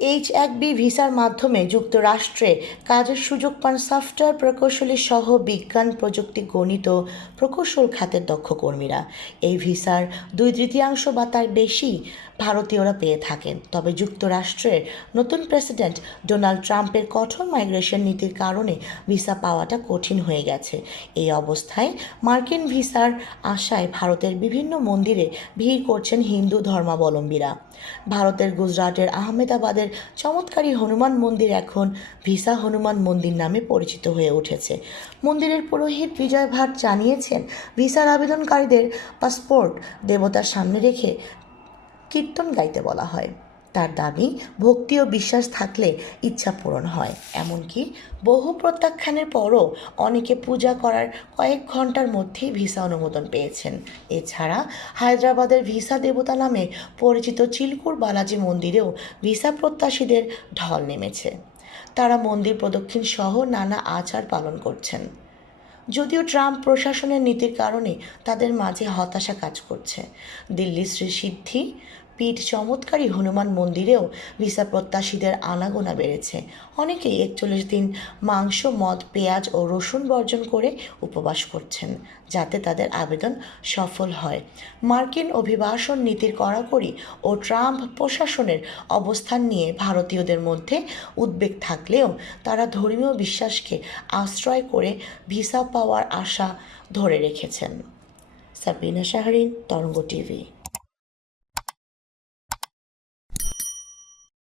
H-1B ভিসার মাধ্যমে যুক্তরাষ্ট্রে কাজের সুযোগ পান সফটওয়্যার প্রকৌশলী সহ বিজ্ঞান, প্রযুক্তি, গণিত ও প্রকৌশল খাতের দক্ষ কর্মীরা। এই ভিসার 2/3 বা তার বেশি ভারতীয়রা পেয়ে থাকেন। তবে যুক্তরাষ্ট্রের নতুন প্রেসিডেন্ট ডোনাল্ড ট্রাম্পের কঠোর মাইগ্রেশন নীতির কারণে ভিসা পাওয়াটা কঠিন হয়ে গেছে। এই অবস্থায় মার্কিন ভিসার আশায় ভারতের বিভিন্ন মন্দিরে ভিড় করছেন হিন্দু ধর্মাবলম্বীরা। ভারতের গুজরাটের আহমেদাবাদের চমৎকারী হনুমান মন্দির এখন ভিসা হনুমান মন্দির নামে পরিচিত হয়ে উঠেছে। মন্দিরের পুরোহিত বিজয় ভাট জানিয়েছেন, ভিসার আবেদনকারীদের পাসপোর্ট দেবতার সামনে রেখে কীর্তন গাইতে বলা হয়। তার দাবি, ভক্তি ও বিশ্বাস থাকলে ইচ্ছা পূরণ হয়। এমনকি বহু প্রত্যাখ্যানের পরও অনেকে পূজা করার কয়েক ঘন্টার মধ্যেই ভিসা অনুমোদন পেয়েছেন। এছাড়া হায়দ্রাবাদের ভিসা দেবতা নামে পরিচিত চিলকুর বালাজি মন্দিরেও ভিসা প্রত্যাশীদের ঢল নেমেছে। তারা মন্দির প্রদক্ষিণ সহ নানা আচার পালন করছেন। যদিও ট্রাম্প প্রশাসনের নীতির কারণে তাদের মাঝে হতাশা কাজ করছে। দিল্লির শ্রী সিদ্ধি পীঠ চমৎকারী হনুমান মন্দিরেও ভিসা প্রত্যাশীদের আনাগোনা বেড়েছে। অনেকেই 41 দিন মাংস, মদ, পেঁয়াজ ও রসুন বর্জন করে উপবাস করছেন, যাতে তাদের আবেদন সফল হয়। মার্কিন অভিবাসন নীতির কড়াকড়ি ও ট্রাম্প প্রশাসনের অবস্থান নিয়ে ভারতীয়দের মধ্যে উদ্বেগ থাকলেও তারা ধর্মীয় বিশ্বাসকে আশ্রয় করে ভিসা পাওয়ার আশা ধরে রেখেছেন। সাবিনা শাহরিন, তরঙ্গ টিভি।